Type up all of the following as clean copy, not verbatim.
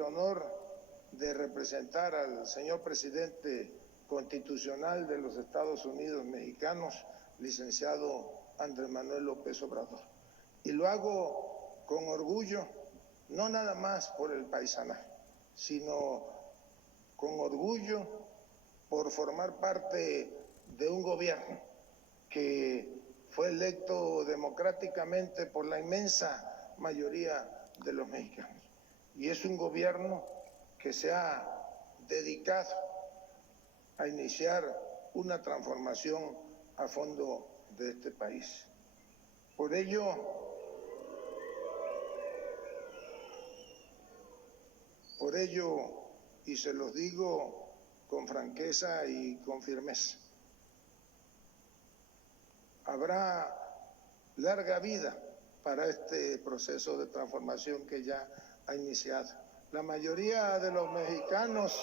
el honor de representar al señor presidente constitucional de los Estados Unidos mexicanos, licenciado Andrés Manuel López Obrador. Y lo hago con orgullo, no nada más por el paisanaje, sino con orgullo por formar parte de un gobierno que fue electo democráticamente por la inmensa mayoría de los mexicanos. Y es un gobierno que se ha dedicado a iniciar una transformación a fondo de este país. Por ello, y se los digo con franqueza y con firmeza, habrá larga vida para este proceso de transformación que ya ha iniciado. La mayoría de los mexicanos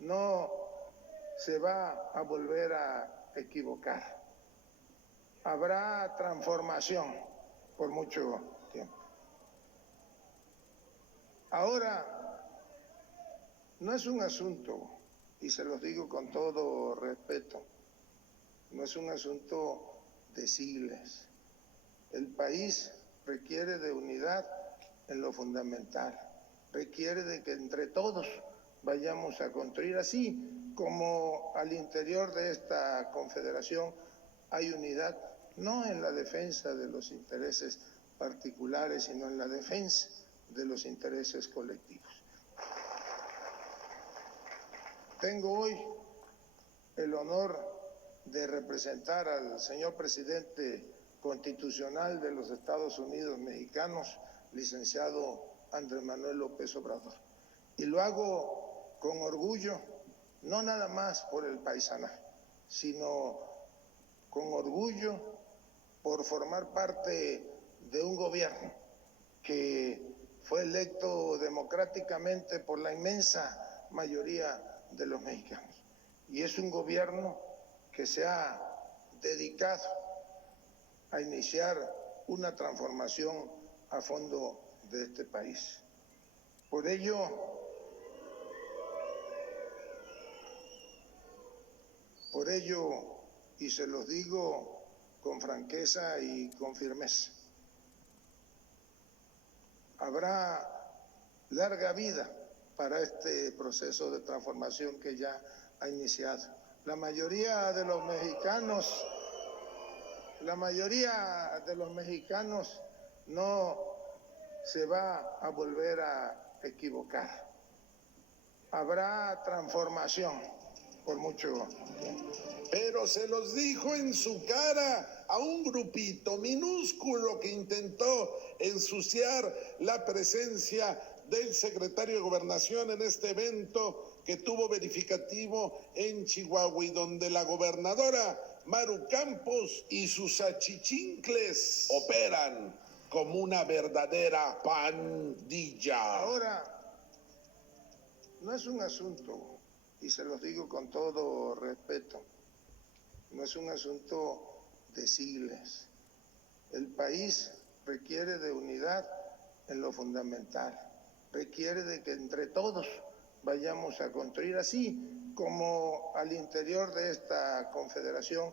no se va a volver a equivocar. Habrá transformación por mucho tiempo. Ahora, no es un asunto, y se los digo con todo respeto, no es un asunto de siglas. El país requiere de unidad en lo fundamental, requiere de que entre todos vayamos a construir, así como al interior de esta confederación hay unidad, no en la defensa de los intereses particulares, sino en la defensa de los intereses colectivos. Tengo hoy el honor de representar al señor presidente constitucional de los Estados Unidos mexicanos, licenciado Andrés Manuel López Obrador. Y lo hago con orgullo, no nada más por el paisanaje, sino con orgullo por formar parte de un gobierno que fue electo democráticamente por la inmensa mayoría de los mexicanos. Y es un gobierno que se ha dedicado a iniciar una transformación a fondo de este país. Por ello, y se los digo con franqueza y con firmeza, habrá larga vida para este proceso de transformación que ya ha iniciado. La mayoría de los mexicanos no se va a volver a equivocar. Habrá transformación por mucho tiempo. Pero se los dijo en su cara a un grupito minúsculo que intentó ensuciar la presencia del secretario de Gobernación en este evento que tuvo verificativo en Chihuahua y donde la gobernadora Maru Campos y sus achichincles operan como una verdadera pandilla. Ahora, no es un asunto, y se los digo con todo respeto, no es un asunto de siglas. El país requiere de unidad en lo fundamental, requiere de que entre todos vayamos a construir, así como al interior de esta confederación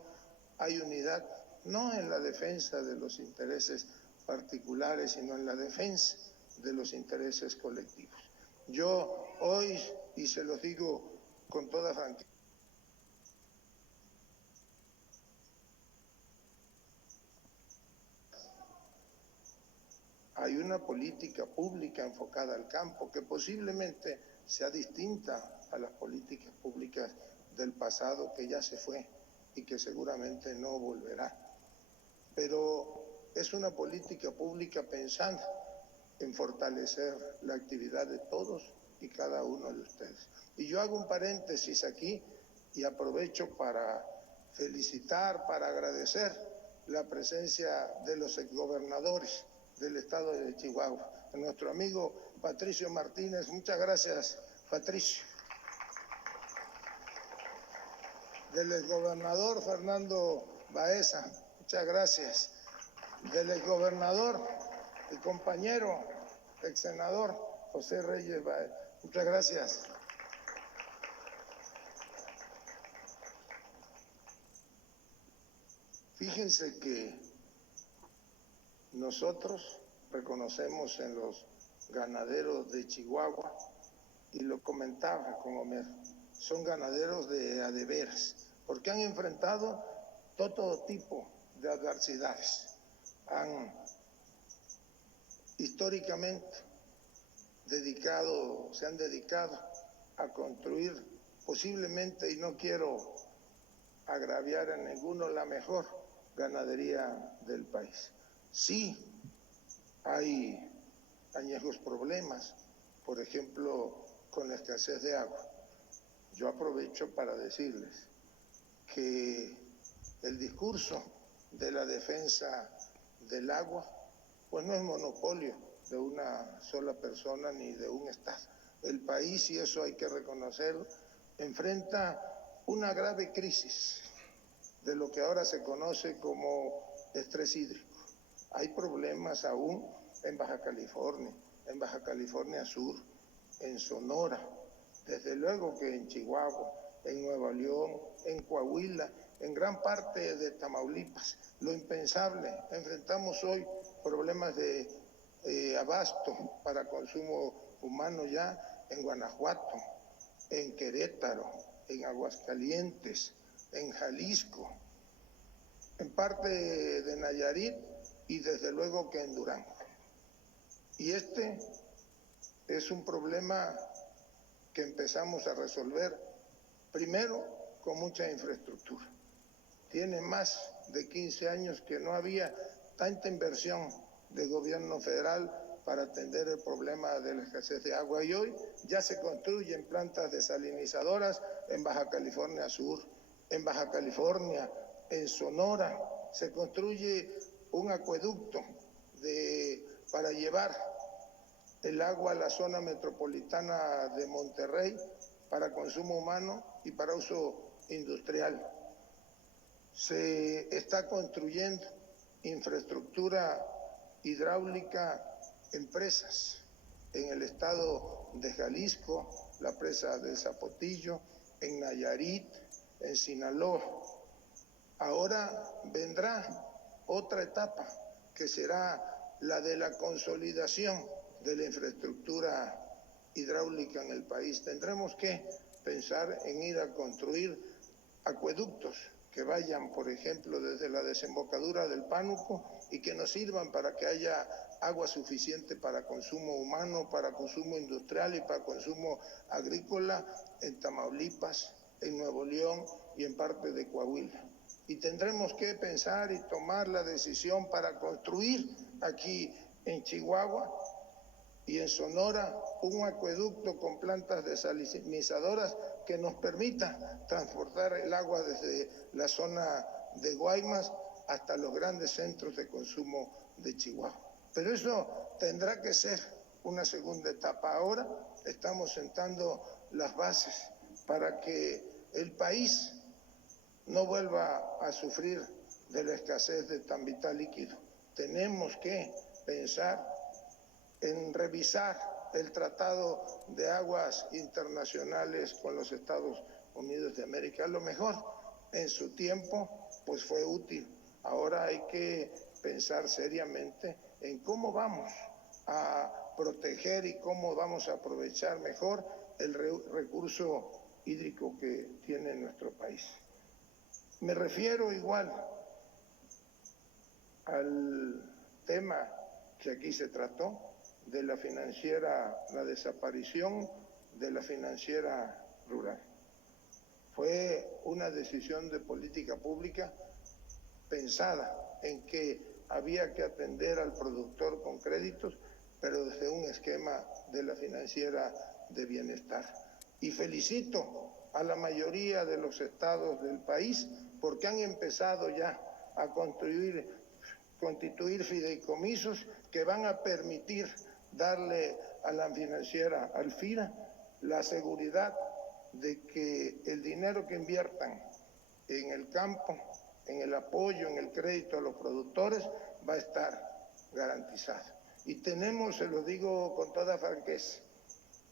hay unidad, no en la defensa de los intereses particulares, sino en la defensa de los intereses colectivos. Yo hoy, y se los digo con toda franqueza, hay una política pública enfocada al campo que posiblemente sea distinta a las políticas públicas del pasado que ya se fue y que seguramente no volverá. Pero es una política pública pensando en fortalecer la actividad de todos y cada uno de ustedes. Y yo hago un paréntesis aquí y aprovecho para felicitar, para agradecer la presencia de los exgobernadores del estado de Chihuahua. A nuestro amigo Patricio Martínez, muchas gracias, Patricio. Del exgobernador Fernando Baeza, muchas gracias. Del exgobernador el compañero, ex senador José Reyes Baez. Muchas gracias. Fíjense que nosotros reconocemos en los ganaderos de Chihuahua, y lo comentaba con Homero, son ganaderos de a de veras, porque han enfrentado todo tipo de adversidades. Históricamente se han dedicado a construir posiblemente, y no quiero agraviar a ninguno, la mejor ganadería del país. Sí, hay añejos problemas, por ejemplo, con la escasez de agua. Yo aprovecho para decirles que el discurso de la defensa del agua, pues no es monopolio de una sola persona ni de un Estado. El país, y eso hay que reconocerlo, enfrenta una grave crisis de lo que ahora se conoce como estrés hídrico. Hay problemas aún en Baja California Sur, en Sonora, desde luego que en Chihuahua, en Nuevo León, en Coahuila, en gran parte de Tamaulipas. Lo impensable, enfrentamos hoy problemas de abasto para consumo humano ya en Guanajuato, en Querétaro, en Aguascalientes, en Jalisco, en parte de Nayarit y desde luego que en Durango. Y este es un problema que empezamos a resolver primero con mucha infraestructura. Tiene más de 15 años que no había tanta inversión de gobierno federal para atender el problema de la escasez de agua, y hoy ya se construyen plantas desalinizadoras en Baja California Sur, en Baja California, en Sonora, se construye un acueducto para llevar el agua a la zona metropolitana de Monterrey para consumo humano y para uso industrial. Se está construyendo infraestructura hidráulica en presas en el estado de Jalisco, la presa del Zapotillo, en Nayarit, en Sinaloa. Ahora vendrá otra etapa que será la de la consolidación de la infraestructura hidráulica en el país. Tendremos que pensar en ir a construir acueductos que vayan, por ejemplo, desde la desembocadura del Pánuco y que nos sirvan para que haya agua suficiente para consumo humano, para consumo industrial y para consumo agrícola en Tamaulipas, en Nuevo León y en parte de Coahuila. Y tendremos que pensar y tomar la decisión para construir aquí en Chihuahua y en Sonora un acueducto con plantas desalinizadoras que nos permita transportar el agua desde la zona de Guaymas hasta los grandes centros de consumo de Chihuahua. Pero eso tendrá que ser una segunda etapa. Ahora estamos sentando las bases para que el país no vuelva a sufrir de la escasez de tan vital líquido. Tenemos que pensar en revisar el Tratado de Aguas Internacionales con los Estados Unidos de América. A lo mejor en su tiempo pues fue útil. Ahora hay que pensar seriamente en cómo vamos a proteger y cómo vamos a aprovechar mejor el recurso hídrico que tiene nuestro país. Me refiero igual al tema que aquí se trató de la desaparición de la financiera rural. Fue una decisión de política pública pensada en que había que atender al productor con créditos, pero desde un esquema de la financiera de bienestar. Y felicito a la mayoría de los estados del país porque han empezado ya a constituir fideicomisos que van a permitir darle a la financiera Alfira la seguridad de que el dinero que inviertan en el campo, en el apoyo, en el crédito a los productores, va a estar garantizado. Y tenemos, se lo digo con toda franqueza,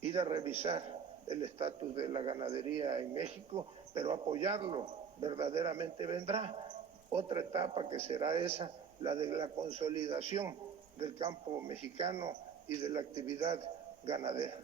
ir a revisar el estatus de la ganadería en México, pero apoyarlo verdaderamente. Vendrá otra etapa que será esa, la de la consolidación del campo mexicano y de la actividad ganadera.